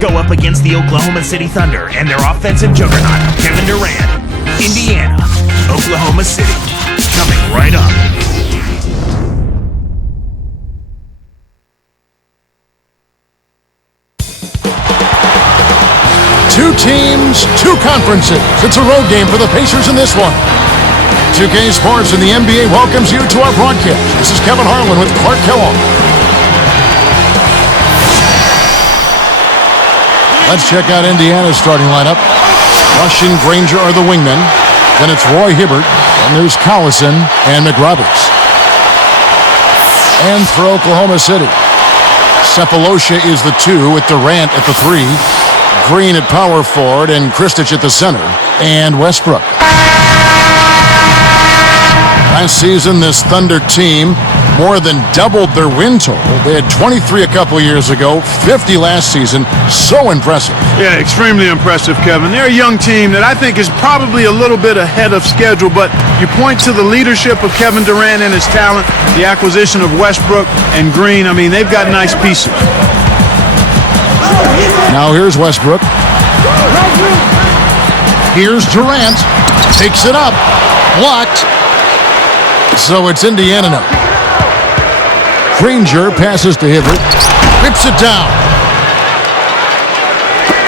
go up against the Oklahoma City Thunder and their offensive juggernaut, Kevin Durant. Indiana, Oklahoma City, coming right up. Two teams, two conferences. It's a road game for the Pacers in this one. 2K Sports and the NBA welcomes you to our broadcast. This is Kevin Harlan with Clark Kellogg. Let's check out Indiana's starting lineup. Rush and Granger are the wingmen. Then it's Roy Hibbert. And there's Collison and McRoberts. And for Oklahoma City, Cephalosha is the 2 with Durant at the 3. Green at power forward and Kristich at the center. And Westbrook. Last season, this Thunder team more than doubled their win total. They had 23 a couple years ago, 50 last season. So impressive. Yeah, extremely impressive, Kevin. They're a young team that I think is probably a little bit ahead of schedule, but you point to the leadership of Kevin Durant and his talent, the acquisition of Westbrook and Green. I mean, they've got nice pieces. Now here's Westbrook. Here's Durant. Takes it up. Blocked. So it's Indiana now. Granger passes to Hibbert. Whips it down.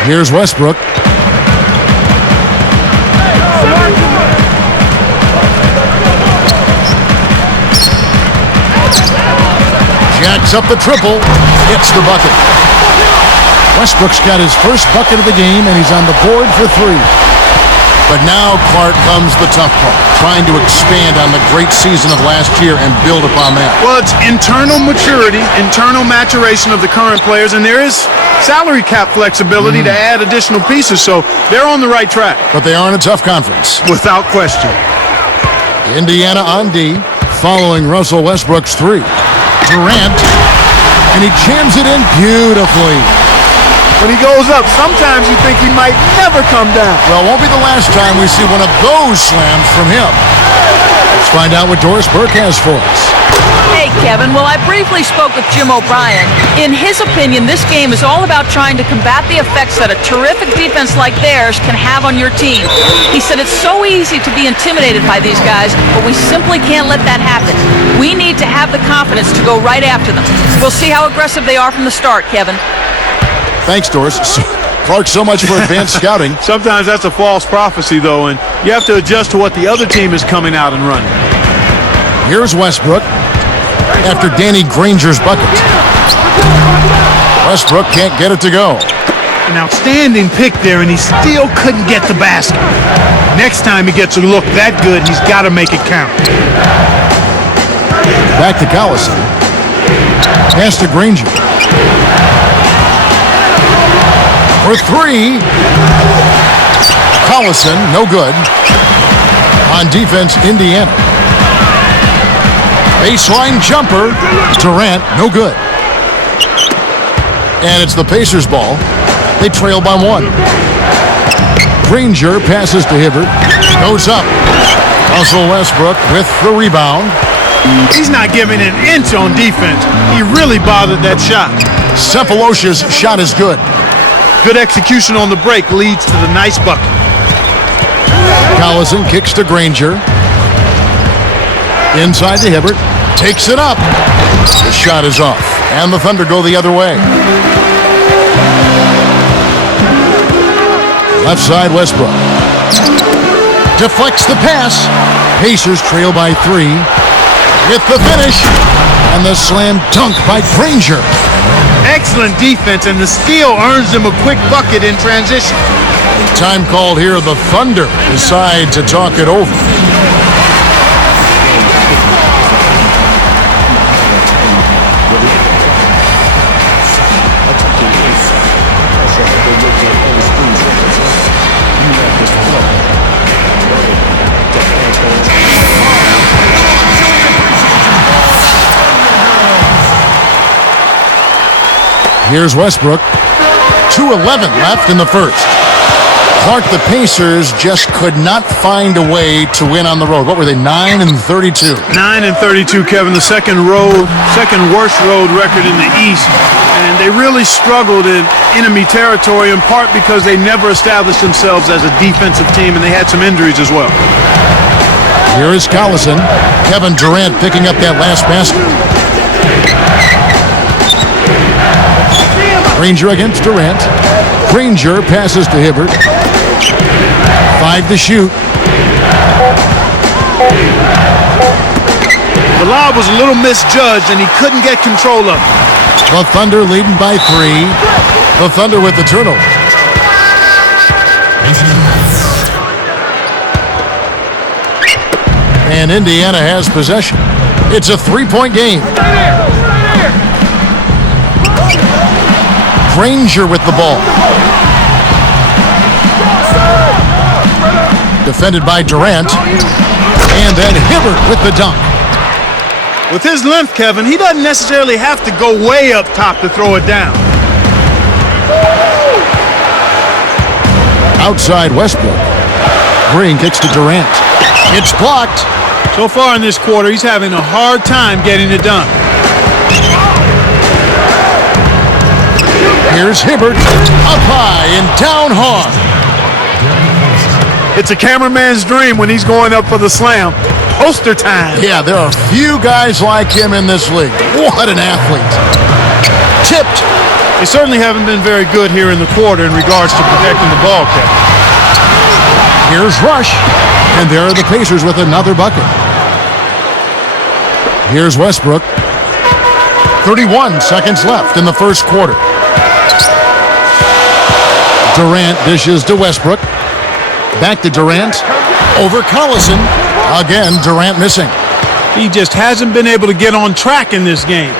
Here's Westbrook. Jacks up the triple. Hits the bucket. Westbrook's got his first bucket of the game, and he's on the board for 3. But now, Clark, comes the tough part, trying to expand on the great season of last year and build upon that. Well, it's internal maturity, internal maturation of the current players, and there is salary cap flexibility to add additional pieces, so they're on the right track. But they are in a tough conference. Without question. Indiana on D, following Russell Westbrook's 3. Durant, and he jams it in beautifully. When he goes up, sometimes you think he might never come down. Well, it won't be the last time we see one of those slams from him. Let's find out what Doris Burke has for us. Hey, Kevin. Well, I briefly spoke with Jim O'Brien. In his opinion, this game is all about trying to combat the effects that a terrific defense like theirs can have on your team. He said it's so easy to be intimidated by these guys, but we simply can't let that happen. We need to have the confidence to go right after them. We'll see how aggressive they are from the start, Kevin. Thanks, Doris. Clark, so much for advanced scouting. Sometimes that's a false prophecy, though, and you have to adjust to what the other team is coming out and running. Here's Westbrook after Danny Granger's bucket. Westbrook can't get it to go. An outstanding pick there, and he still couldn't get the basket. Next time he gets a look that good, he's got to make it count. Back to Collison. Pass to Granger. For 3. Collison, no good. On defense, Indiana. Baseline jumper. Durant, no good. And it's the Pacers' ball. They trail by 1. Granger passes to Hibbert. Goes up. Russell Westbrook with the rebound. He's not giving an inch on defense. He really bothered that shot. Cephalosha's shot is good. Good execution on the break leads to the nice bucket. Collison kicks to Granger. Inside to Hibbert. Takes it up. The shot is off. And the Thunder go the other way. Left side, Westbrook. Deflects the pass. Pacers trail by 3. With the finish. And the slam dunk by Granger. Excellent defense, and the steal earns them a quick bucket in transition. Time called here. The Thunder decide to talk it over. Here's Westbrook. 2:11 left in the first. Clark, the Pacers just could not find a way to win on the road. What were they, 9-32? 9-32, Kevin, the second worst road record in the East. And they really struggled in enemy territory, in part because they never established themselves as a defensive team, and they had some injuries as well. Here is Collison. Kevin Durant picking up that last basket. Granger against Durant. Granger passes to Hibbert. 5 to shoot. The lob was a little misjudged, and he couldn't get control of it. The Thunder leading by 3. The Thunder with the turnover. And Indiana has possession. It's a 3-point game. Granger with the ball. Defended by Durant. And then Hibbert with the dunk. With his length, Kevin, he doesn't necessarily have to go way up top to throw it down. Outside Westbrook. Green kicks to Durant. It's blocked. So far in this quarter, he's having a hard time getting it done. Here's Hibbert. Up high and down hard. It's a cameraman's dream when he's going up for the slam. Poster time. Yeah, there are few guys like him in this league. What an athlete. Tipped. They certainly haven't been very good here in the quarter in regards to protecting the ball, Kevin. Here's Rush. And there are the Pacers with another bucket. Here's Westbrook. 31 seconds left in the first quarter. Durant dishes to Westbrook. Back to Durant. Over Collison. Again, Durant missing. He just hasn't been able to get on track in this game.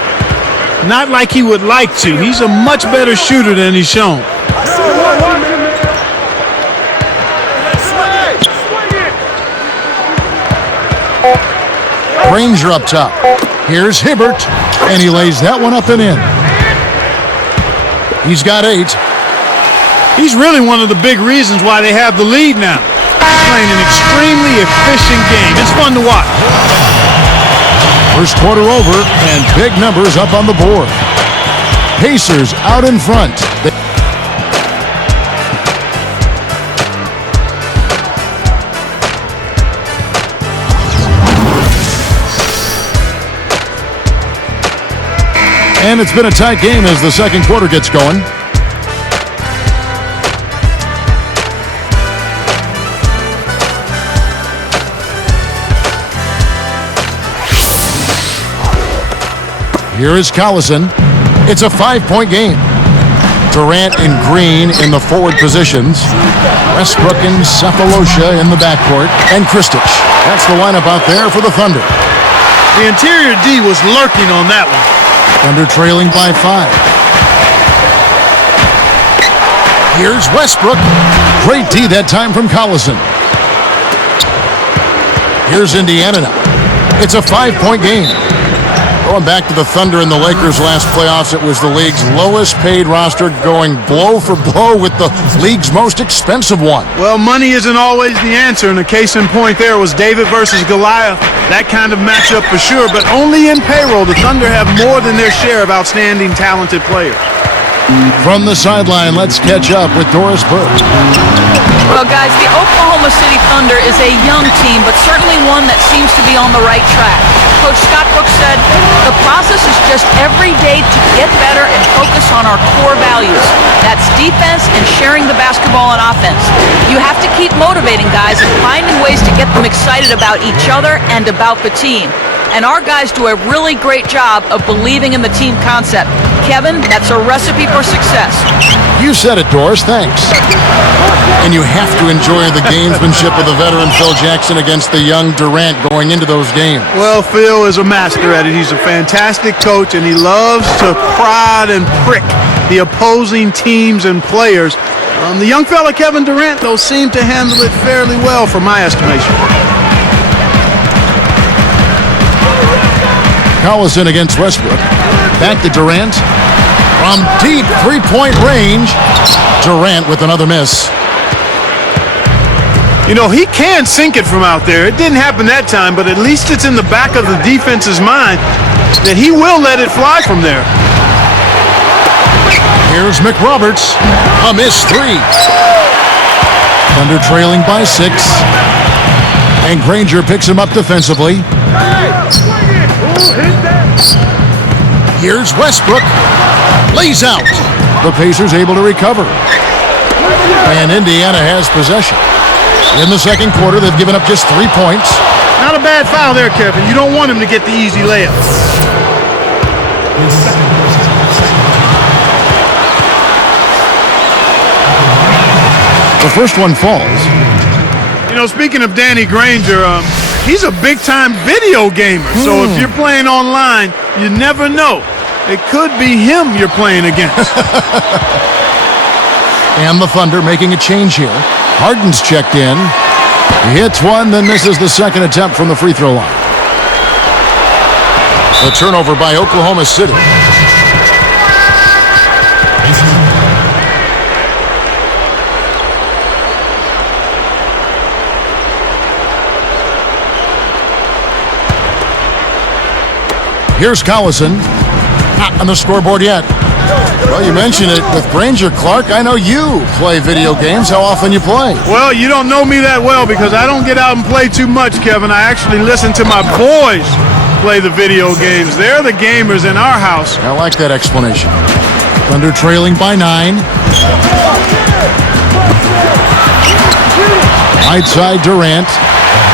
Not like he would like to. He's a much better shooter than he's shown. Granger up top. Here's Hibbert, and he lays that one up and in. He's got 8. He's really one of the big reasons why they have the lead now. He's playing an extremely efficient game. It's fun to watch. First quarter over, and big numbers up on the board. Pacers out in front. And it's been a tight game as the second quarter gets going. Here is Collison. It's a 5-point game. Durant and Green in the forward positions. Westbrook and Cephalosha in the backcourt. And Kristich. That's the lineup out there for the Thunder. The interior D was lurking on that one. Thunder trailing by 5. Here's Westbrook. Great D that time from Collison. Here's Indiana now. It's a 5-point game. Going back to the Thunder and the Lakers last playoffs, it was the league's lowest paid roster going blow for blow with the league's most expensive one. Well, money isn't always the answer, and a case in point there was David versus Goliath. That kind of matchup for sure, but only in payroll. The Thunder have more than their share of outstanding, talented players. From the sideline, let's catch up with Doris Burke. Well, guys, the Oklahoma City Thunder is a young team, but certainly one that seems to be on the right track. Coach Scott Brooks said, the process is just every day to get better and focus on our core values. That's defense and sharing the basketball on offense. You have to keep motivating guys and finding ways to get them excited about each other and about the team. And our guys do a really great job of believing in the team concept. Kevin, that's a recipe for success. You said it, Doris. Thanks. And you have to enjoy the gamesmanship of the veteran Phil Jackson against the young Durant going into those games. Well, Phil is a master at it. He's a fantastic coach, and he loves to prod and prick the opposing teams and players. The young fella Kevin Durant, though, seemed to handle it fairly well from my estimation. Collison against Westbrook. Back to Durant. From deep three-point range. Durant with another miss. You know, he can sink it from out there. It didn't happen that time, but at least it's in the back of the defense's mind that he will let it fly from there. Here's McRoberts. A missed three. Thunder trailing by 6. And Granger picks him up defensively. Here's Westbrook. Lays out. The Pacers able to recover. And Indiana has possession. In the second quarter, they've given up just 3 points. Not a bad foul there, Kevin. You don't want him to get the easy layup. The first one falls. You know, speaking of Danny Granger, he's a big-time video gamer. So if you're playing online, you never know. It could be him you're playing against. And the Thunder making a change here. Harden's checked in. He hits one, then misses the second attempt from the free throw line. The turnover by Oklahoma City. Here's Collison. Not on the scoreboard yet. Well, you mentioned it with Granger, Clark. I know you play video games. How often you play? Well, you don't know me that well because I don't get out and play too much, Kevin. I actually listen to my boys play the video games. They're the gamers in our house. I like that explanation. Thunder trailing by 9. Right side Durant.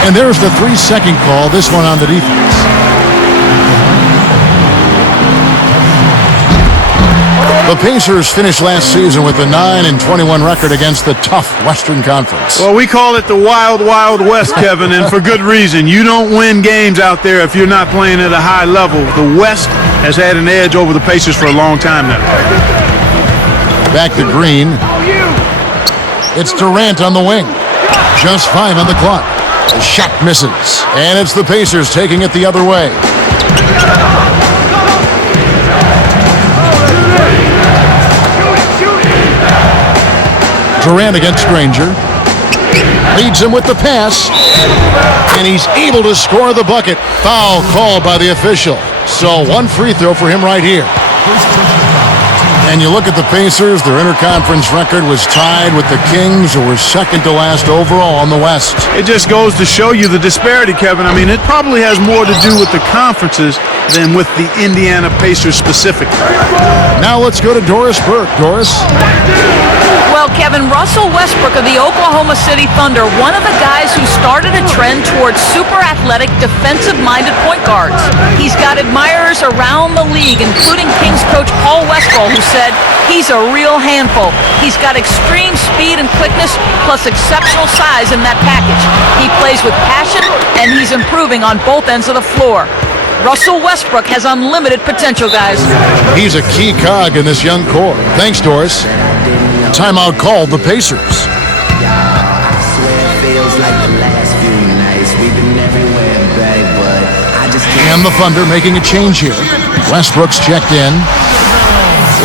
And there's the 3-second call, this one on the defense. The Pacers finished last season with a 9-21 record against the tough Western Conference. Well, we call it the Wild, Wild West, Kevin, and for good reason. You don't win games out there if you're not playing at a high level. The West has had an edge over the Pacers for a long time now. Back to Green. It's Durant on the wing. Just 5 on the clock. The shot misses. And it's the Pacers taking it the other way. Durant against Granger. Leads him with the pass. And he's able to score the bucket. Foul called by the official. So one free throw for him right here. And you look at the Pacers, their interconference record was tied with the Kings, who were second to last overall in the West. It just goes to show you the disparity, Kevin. I mean, it probably has more to do with the conferences than with the Indiana Pacers specifically. Now let's go to Doris Burke. Doris? Well, Kevin, Russell Westbrook of the Oklahoma City Thunder, one of the guys who started a trend towards super athletic, defensive-minded point guards. He's got admirers around the league, including Kings coach Paul Westphal, who said he's a real handful. He's got extreme speed and quickness, plus exceptional size in that package. He plays with passion, and he's improving on both ends of the floor. Russell Westbrook has unlimited potential, guys. He's a key cog in this young core. Thanks, Doris. Timeout called the Pacers. And the Thunder making a change here. Westbrook's checked in.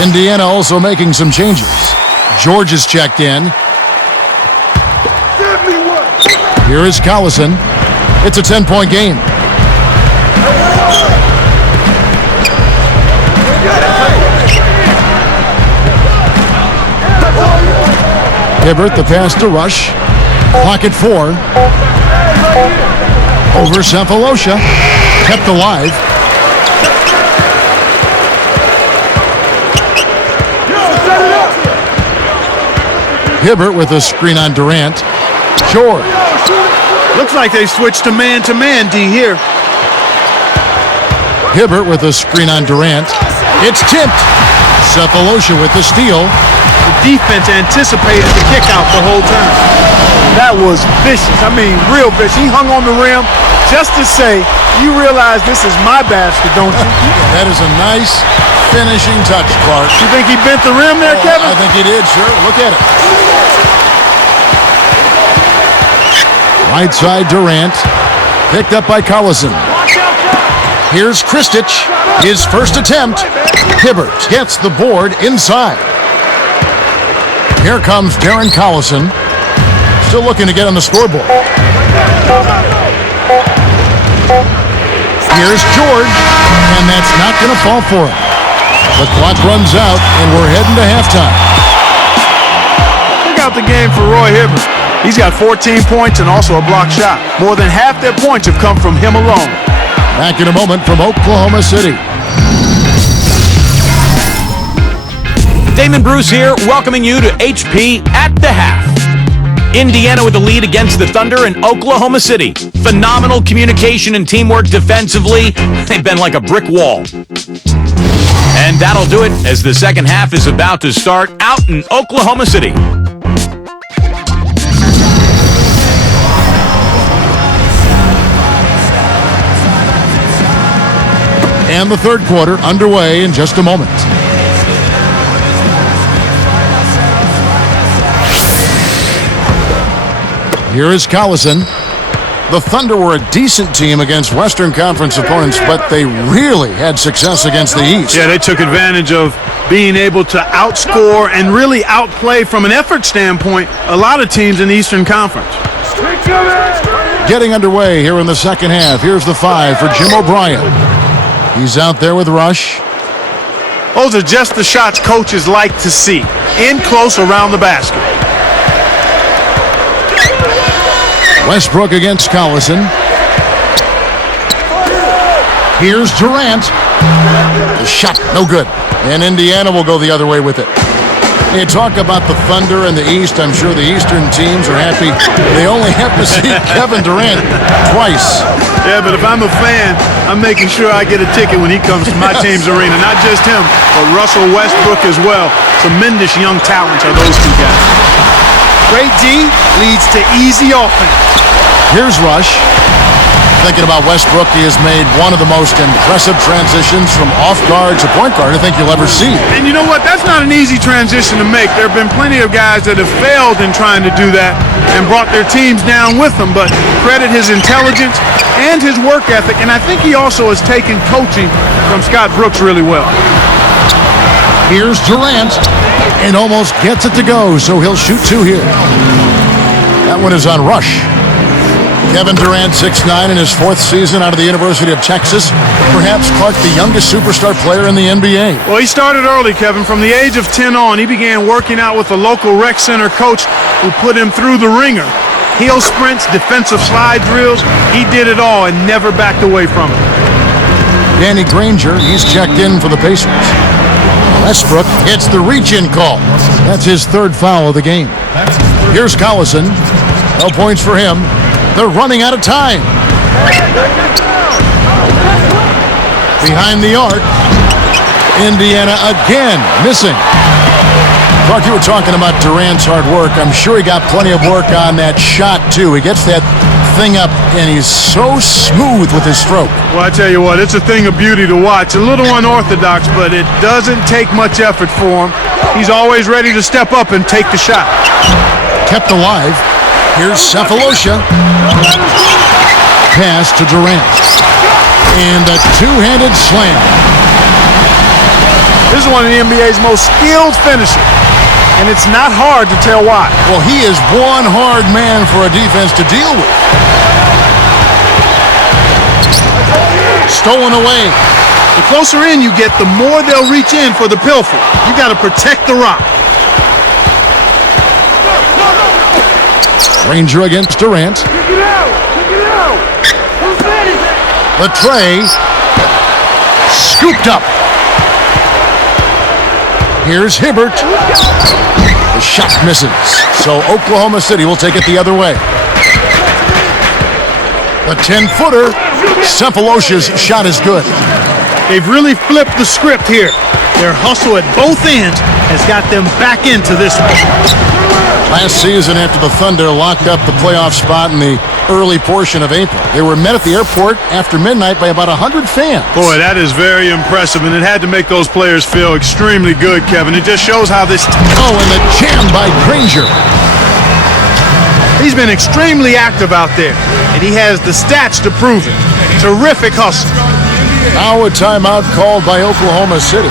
Indiana also making some changes. George is checked in. Here is Collison. It's a 10-point game. Hibbert, the pass to Rush. Clock at 4. Over Cephalosha. Kept alive. Hibbert with a screen on Durant. George. Looks like they switched to man-to-man, D, here. Hibbert with a screen on Durant. It's tipped. Cephalosha with the steal. The defense anticipated the kick out the whole time. That was vicious. I mean, real vicious. He hung on the rim just to say, you realize this is my basket, don't you? That is a nice finishing touch, Clark. You think he bent the rim there, Kevin? I think he did, sure. Look at it. Right side Durant. Picked up by Collison. Here's Kristich. His first attempt. Hibbert gets the board inside. Here comes Darren Collison. still looking to get on the scoreboard. Here's George, and that's not going to fall for him. The clock runs out, and we're heading to halftime. Check out the game for Roy Hibbert. He's got 14 points and also a block shot. More than half their points have come from him alone. Back in a moment from Oklahoma City. Damon Bruce here, welcoming you to HP at the half. Indiana with the lead against the Thunder in Oklahoma City. Phenomenal communication and teamwork defensively. They've been like a brick wall. And that'll do it as the second half is about to start out in Oklahoma City. And the third quarter underway in just a moment. Here is Collison. The Thunder were a decent team against Western Conference opponents, but they really had success against the East. Yeah, they took advantage of being able to outscore and really outplay from an effort standpoint a lot of teams in the Eastern Conference. Getting underway here in the second half. Here's the 5 for Jim O'Brien. He's out there with Rush. Those are just the shots coaches like to see. In close around the basket. Westbrook against Collison. Here's Durant. The shot, no good. And Indiana will go the other way with it. You talk about the Thunder and the East. I'm sure the Eastern teams are happy they only have to see Kevin Durant twice. Yeah, but if I'm a fan, I'm making sure I get a ticket when he comes to my team's arena. Not just him, but Russell Westbrook as well. Tremendous young talents are those two guys. Great D leads to easy offense. Here's Rush. Thinking about Westbrook, he has made one of the most impressive transitions from off guard to point guard I think you'll ever see. And you know what? That's not an easy transition to make. There have been plenty of guys that have failed in trying to do that and brought their teams down with them, but credit his intelligence and his work ethic, and I think he also has taken coaching from Scott Brooks really well. Here's Durant, and almost gets it to go, so he'll shoot 2 here. That one is on Rush. Kevin Durant, 6'9", in his 4th season out of the University of Texas. Perhaps Clark, the youngest superstar player in the NBA. Well, he started early, Kevin. From the age of 10 on, he began working out with a local rec center coach who put him through the ringer. Heel sprints, defensive slide drills. He did it all and never backed away from it. Danny Granger, he's checked in for the Pacers. Westbrook hits the reach-in call. That's his 3rd foul of the game. Here's Collison. No points for him. They're running out of time. Behind the arc. Indiana again missing. Clark, you were talking about Durant's hard work. I'm sure he got plenty of work on that shot, too. He gets that thing up, and he's so smooth with his stroke. Well, I tell you what, it's a thing of beauty to watch. A little unorthodox, but it doesn't take much effort for him. He's always ready to step up and take the shot. Kept alive. Here's Cephalosha. Pass to Durant. And a 2-handed slam. This is one of the NBA's most skilled finishers, and it's not hard to tell why. Well, he is one hard man for a defense to deal with. Stolen away. The closer in you get, the more they'll reach in for the pilfer. You got to protect the rock. Granger against Durant. The tray. Scooped up. Here's Hibbert. The shot misses. So Oklahoma City will take it the other way. The 10-footer. Cephalosha's shot is good. They've really flipped the script here. Their hustle at both ends has got them back into this one. Last season, after the Thunder locked up the playoff spot in the early portion of April, they were met at the airport after midnight by about 100 fans. Boy, that is very impressive, and it had to make those players feel extremely good, Kevin. It just shows how this... Oh, and the jam by Granger. He's been extremely active out there, and he has the stats to prove it. Terrific hustle. Now a timeout called by Oklahoma City.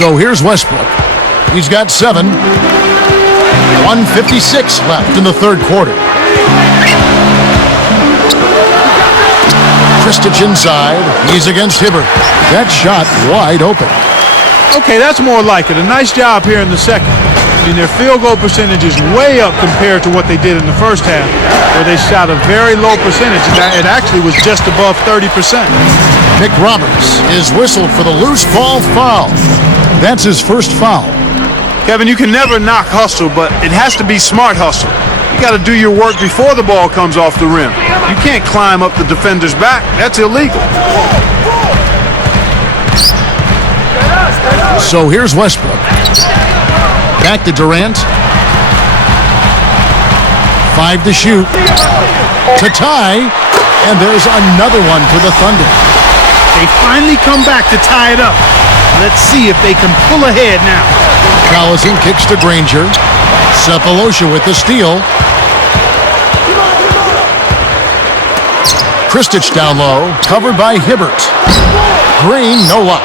So here's Westbrook. He's got 7. 1:56 left in the third quarter. Kristich inside. He's against Hibbert. That shot wide open. Okay, that's more like it. A nice job here in the second. I mean, their field goal percentage is way up compared to what they did in the first half, where they shot a very low percentage. It actually was just above 30%. Nick Roberts is whistled for the loose ball foul. That's his first foul. Kevin, you can never knock hustle, but it has to be smart hustle. You got to do your work before the ball comes off the rim. You can't climb up the defender's back. That's illegal. So here's Westbrook. Back to Durant. 5 to shoot. To tie. And there's another one for the Thunder. They finally come back to tie it up. Let's see if they can pull ahead now. Collison kicks to Granger. Cephalosha with the steal. Kristich down low. Covered by Hibbert. Green, no luck.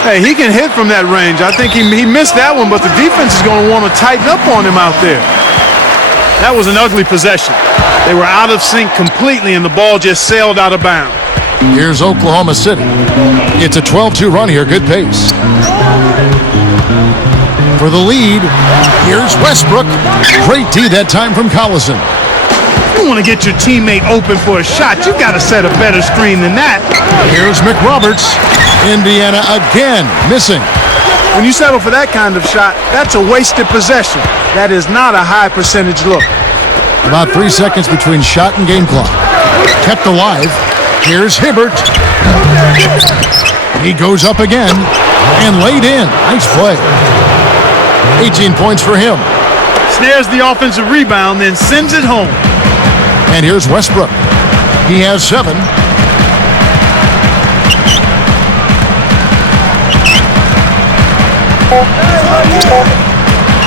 Hey, he can hit from that range. I think he missed that one, but the defense is going to want to tighten up on him out there. That was an ugly possession. They were out of sync completely, and the ball just sailed out of bounds. Here's Oklahoma City. It's a 12-2 run here. Good pace. For the lead, here's Westbrook. Great D that time from Collison. You want to get your teammate open for a shot, you've got to set a better screen than that. Here's McRoberts. Indiana again missing. When you settle for that kind of shot, that's a wasted possession. That is not a high percentage look. About 3 seconds between shot and game clock. Kept alive. Here's Hibbert. He goes up again and laid in. Nice play. 18 points for him. Snares the offensive rebound, then sends it home. And here's Westbrook. He has 7.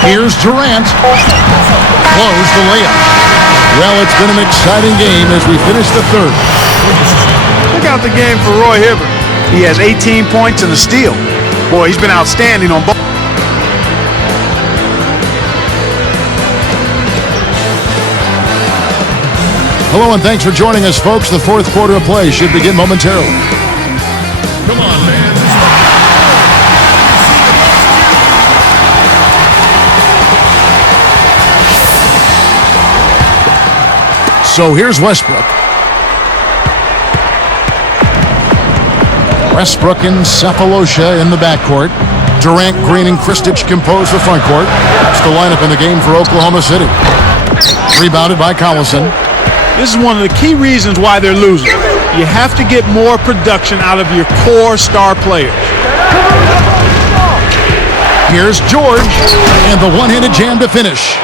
Here's Durant. Close the layup. Well, it's been an exciting game as we finish the third. Look out the game for Roy Hibbert. He has 18 points and a steal. Boy, he's been outstanding on both. Hello and thanks for joining us, folks. The fourth quarter of play should begin momentarily. Come on, man. So here's Westbrook. Westbrook and Cephalosha in the backcourt. Durant, Green, and Kristich compose the front court. That's the lineup in the game for Oklahoma City. Rebounded by Collison. This is one of the key reasons why they're losing. You have to get more production out of your core star players. Here's George, and the one-handed jam to finish.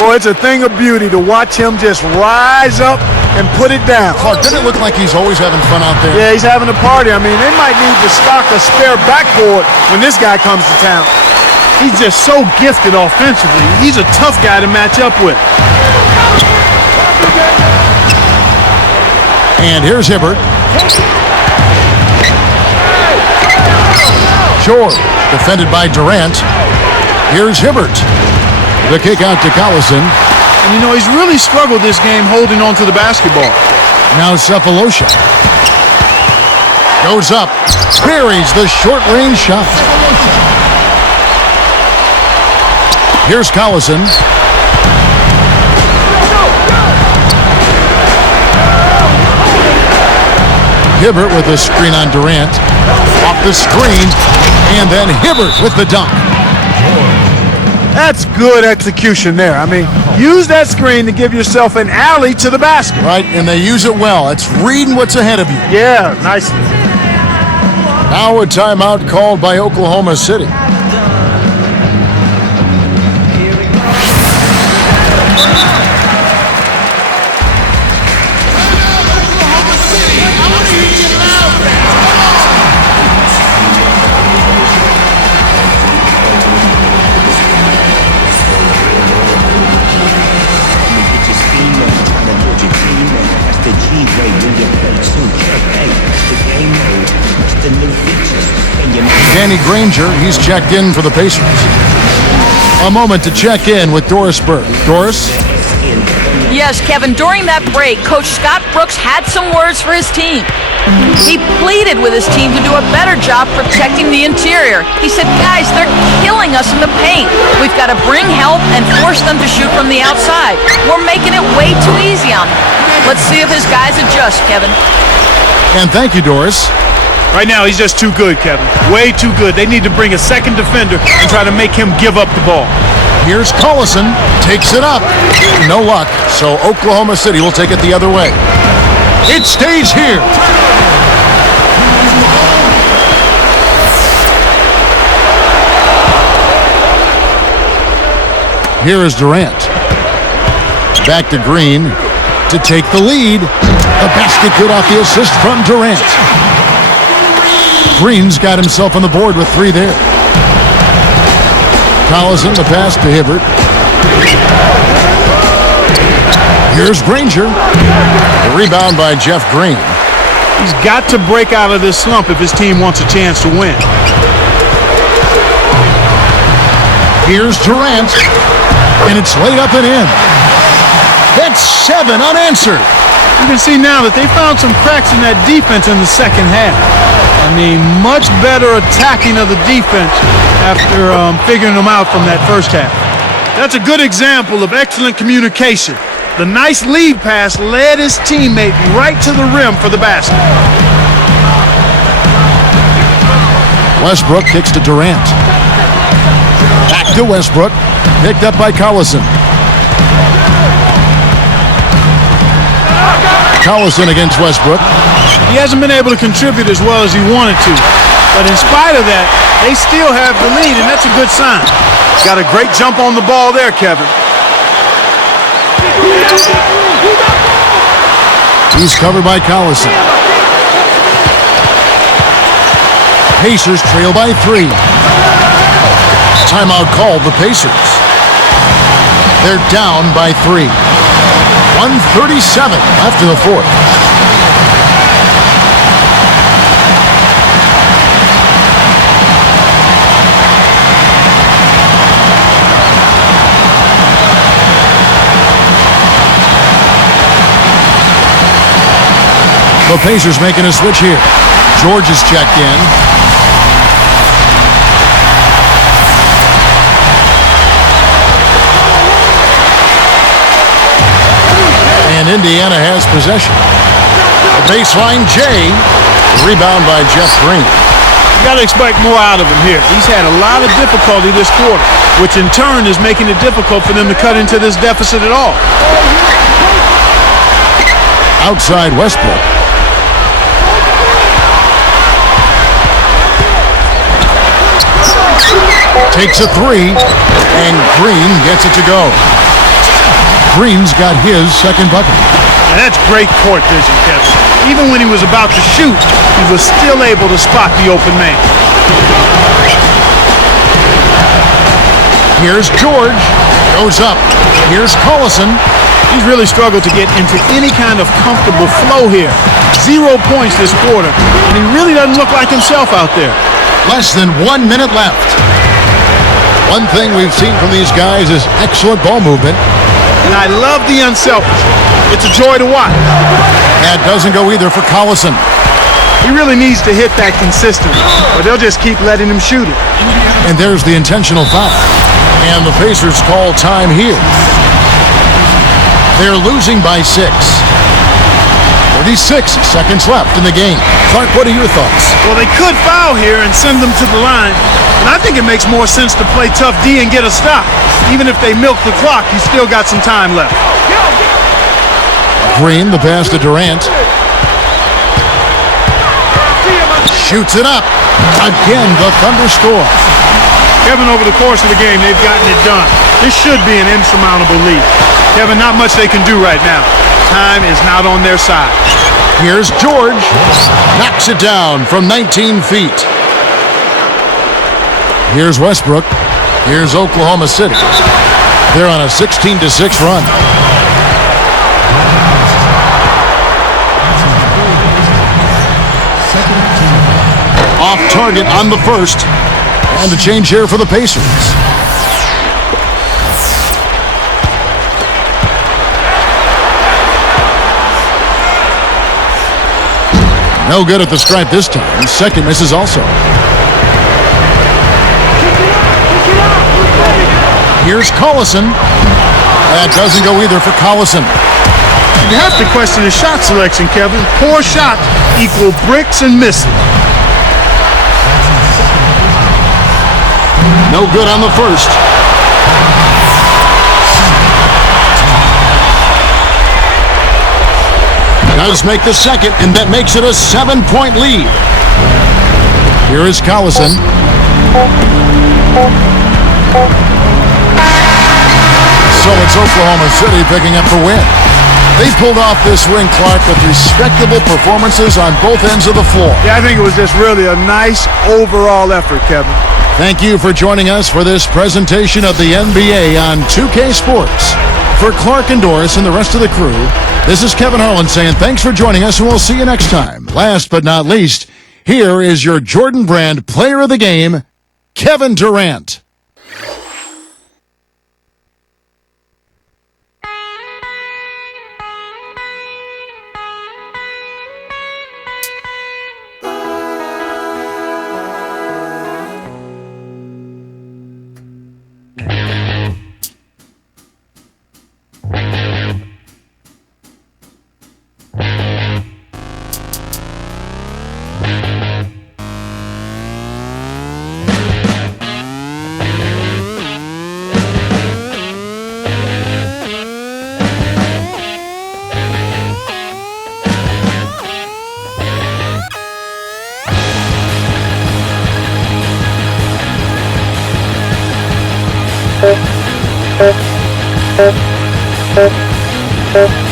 Boy, it's a thing of beauty to watch him just rise up and put it down. Clark, doesn't it look like he's always having fun out there? Yeah, he's having a party. I mean, they might need to stock a spare backboard when this guy comes to town. He's just so gifted offensively. He's a tough guy to match up with. And here's Hibbert. George, defended by Durant. Here's Hibbert. The kick out to Collison. And you know, he's really struggled this game holding on to the basketball. Now Cephalosha. Goes up. Buries the short-range shot. Here's Collison. Hibbert with a screen on Durant. Off the screen. And then Hibbert with the dunk. That's good execution there. I mean, use that screen to give yourself an alley to the basket. Right, and they use it well. It's reading what's ahead of you. Yeah, nice. Now a timeout called by Oklahoma City. The game mode, the new features, and you Danny Granger, he's checked in for the Pacers. A moment to check in with Doris Burke. Doris? Yes, Kevin, during that break, Coach Scott Brooks had some words for his team. He pleaded with his team to do a better job protecting the interior. He said, guys, they're killing us in the paint. We've got to bring help and force them to shoot from the outside. We're making it way too easy on them. Let's see if his guys adjust, Kevin. And thank you, Doris. Right now, he's just too good, Kevin. Way too good. They need to bring a second defender and try to make him give up the ball. Here's Collison, takes it up. No luck, so Oklahoma City will take it the other way. It stays here. Here is Durant. Back to Green to take the lead. The basket good off the assist from Durant. Green's got himself on the board with 3 there. Collison, the pass to Hibbert. Here's Granger. The rebound by Jeff Green. He's got to break out of this slump if his team wants a chance to win. Here's Durant. And it's laid up and in. That's 7 unanswered. You can see now that they found some cracks in that defense in the second half. I mean, much better attacking of the defense after figuring them out from that first half. That's a good example of excellent communication. The nice lead pass led his teammate right to the rim for the basket. Westbrook kicks to Durant. Back to Westbrook. Picked up by Collison. Collison against Westbrook. He hasn't been able to contribute as well as he wanted to. But in spite of that, they still have the lead, and that's a good sign. Got a great jump on the ball there, Kevin. He's covered by Collison. Pacers trail by 3. Timeout called the Pacers. They're down by 3. 1:37 left in the fourth. The Pacers making a switch here. George is checked in. And Indiana has possession. The baseline, Jay. Rebound by Jeff Green. You got to expect more out of him here. He's had a lot of difficulty this quarter, which in turn is making it difficult for them to cut into this deficit at all. Outside Westbrook. Takes a 3, and Green gets it to go. Green's got his second bucket. And that's great court vision, Kevin. Even when he was about to shoot, he was still able to spot the open man. Here's George. Goes up. Here's Collison. He's really struggled to get into any kind of comfortable flow here. 0 points this quarter, and he really doesn't look like himself out there. Less than 1 minute left. One thing we've seen from these guys is excellent ball movement. And I love the unselfish. It's a joy to watch. That doesn't go either for Collison. He really needs to hit that consistently, or they'll just keep letting him shoot it. And there's the intentional foul. And the Pacers call time here. They're losing by 6. 36 seconds left in the game. Clark, what are your thoughts? Well, they could foul here and send them to the line, and I think it makes more sense to play tough D and get a stop. Even if they milk the clock, you still got some time left. Green, the pass to Durant. Shoots it up. Again, the thunderstorm. Kevin, over the course of the game, they've gotten it done. This should be an insurmountable lead. Kevin, not much they can do right now. Time is not on their side. Here's George. Knocks it down from 19 feet. Here's Westbrook. Here's Oklahoma City. They're on a 16-6 run. Off target on the first. And a change here for the Pacers. No good at the stripe this time. Second misses also. Here's Collison. That doesn't go either for Collison. You have to question his shot selection, Kevin. Poor shot equal bricks and misses. No good on the first. Does make the second, and that makes it a 7-point lead. Here is Collison. So it's Oklahoma City picking up the win. They pulled off this win, Clark, with respectable performances on both ends of the floor. Yeah, I think it was just really a nice overall effort, Kevin. Thank you for joining us for this presentation of the NBA on 2K Sports. For Clark and Doris and the rest of the crew, this is Kevin Harlan saying thanks for joining us, and we'll see you next time. Last but not least, here is your Jordan Brand Player of the Game, Kevin Durant. Thank you.